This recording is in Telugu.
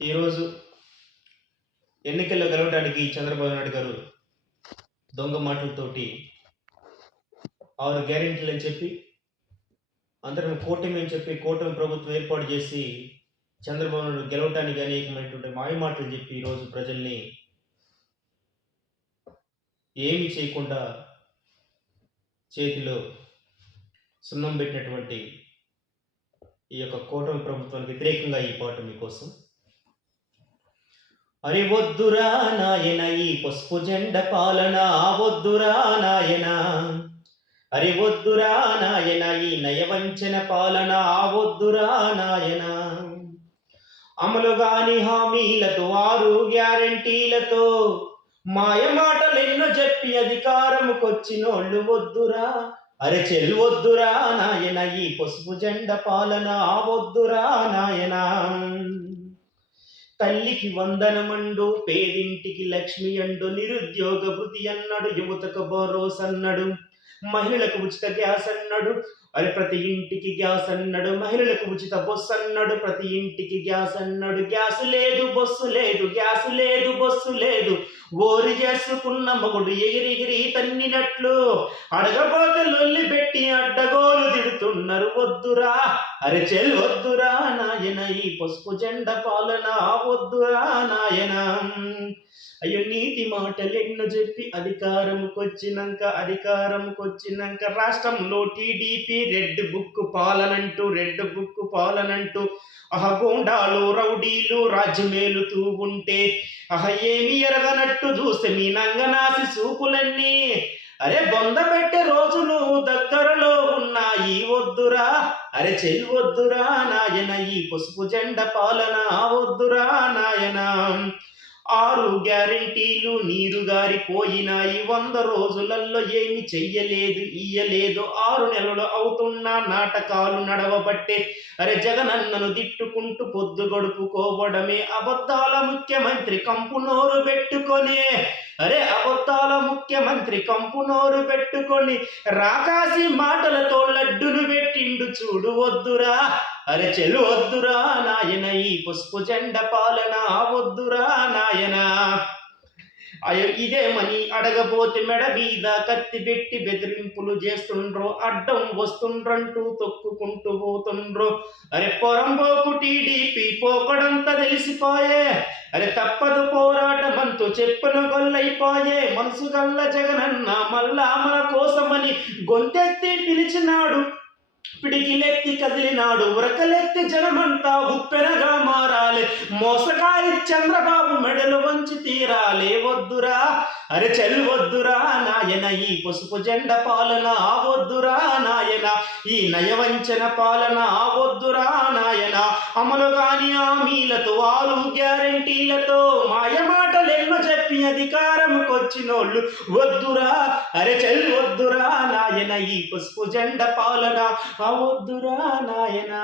ఈరోజు ఎన్నికల్లో గెలవడానికి చంద్రబాబు నాయుడు గారు దొంగ మాటలతోటి ఆరు గ్యారెంటీలు అని చెప్పి అందరం కూటమి అని చెప్పి కూటమి ప్రభుత్వం ఏర్పాటు చేసి చంద్రబాబు నాయుడు గెలవటానికి అనేకమైనటువంటి మాయ మాటలు చెప్పి ఈరోజు ప్రజల్ని ఏమి చేయకుండా చేతిలో సున్నం పెట్టినటువంటి ఈ యొక్క కూటమి ప్రభుత్వానికి వ్యతిరేకంగా ఈ పాట మీకోసం అరి వద్దురా నాయన ఈ పసుపు జెండ పాలన వద్దురా నాయన. అరి వద్దురా నాయన ఈ నయవంచన పాలన వద్దురా నాయన. అమలు గాని హామీలతో ఆరు గ్యారంటీలతో మాయ మాటలెన్నో చెప్పి అధికారముకొచ్చినోళ్ళు వద్దురా. అరే చెల్వొద్దురా నాయన ఈ పసుపు జెండ పాలన వద్దురా నాయనా. తల్లికి వందనమండు పేదింటికి లక్ష్మి అండు నిరుద్యోగ భృతి అన్నాడు యువతకు బోరోస్ అన్నాడు మహిళలకు ఉచిత గ్యాస్ అన్నాడు అరే ప్రతి ఇంటికి గ్యాస్ అన్నాడు మహిళలకు ఉచిత బొస్సు అన్నాడు ప్రతి ఇంటికి గ్యాస్ అన్నాడు గ్యాస్ లేదు బొస్సు లేదు గ్యాస్ లేదు బొస్సు లేదు. ఓరి చేసుకున్న మగుడు ఎగిరిగిరి తన్నినట్లు అడగబోతే లొల్లి పెట్టి అడ్డగో ఎవరున్నారు వద్దురా. అరచెల్ వద్దురా నాయన ఈ పసుపు జెండ పాలన వద్దురా నాయన. అయ్యో నీతి మాటలు ఎన్నో చెప్పి అధికారంకొచ్చినాక అధికారంకొచ్చినాక రాష్ట్రంలో టీడీపీ రెడ్ బుక్ పాలనంటూ రెడ్ బుక్ పాలనంటూ అహ గోండాలు రౌడీలు రాజ్యమేలుతూ ఉంటే అహ ఏమి ఎరగనట్టు చూస్తే మీ నంగనాసి సూపులన్నీ. అరే బొంద పెట్టే రోజులు దగ్గరలో అరే చెల్వద్దురా నాయన ఈ పసుపు జెండ పాలన వద్దురా నాయన. ఆరు గ్యారంటీలు నీరు గారిపోయినాయి వంద రోజులలో ఏమి చెయ్యలేదు ఇయ్యలేదు. ఆరు నెలలు అవుతున్న నాటకాలు నడవబట్టే అరే జగనన్నను తిట్టుకుంటూ పొద్దు గడుపుకోవడమే అబద్ధాల ముఖ్యమంత్రి కంపు నోరు పెట్టుకొనే అరే అబద్ధాల ముఖ్యమంత్రి కంపు నోరు పెట్టుకొని రాకాసి మాటలతో లడ్డును పెట్టిండు చూడు వద్దురా. అరే చెలు వద్దురా నాయన ఈ పసుపు జెండ పాలన వద్దురా నాయనా. ఇదే ఇదేమని అడగబోతే మెడ మీద కత్తి పెట్టి బెదిరింపులు చేస్తుండ్రో అడ్డం వస్తుండ్రంటూ తొక్కుకుంటూ పోతుండ్రో. అరే పొరంబోకు టీడీపీ పోకడంతా తెలిసిపోయే. అరే తప్పదు పోరాటం అంటూ చెప్పిన గొల్లైపోయే. మనసు గల్ల జగనన్న మళ్ళా మన కోసమని గొంతెత్తి పిలిచినాడు. పిడికిలెత్తి కదిలినాడు ఉరకలెత్తి జనమంతా ఉప్పెనగా మారాలి. మోసగారి చంద్రబాబు మెడలు వంచి తీరాలే. వద్దురా అరే చెల్లు వద్దురా నాయన ఈ పసుపు జెండ పాలన వద్దురా నాయన ఈ నయవంచన పాలన వద్దురా నాయన. అమలు కాని హామీలతో ఆరు గ్యారంటీలతో మాయమాటలెన్నో చెప్పి అధికారంకొచ్చినోళ్ళు వద్దురా అరే చెల్లు వద్దురా నాయన ఈ పసుపు జెండ పాలన? అవద్దురా నాయనా.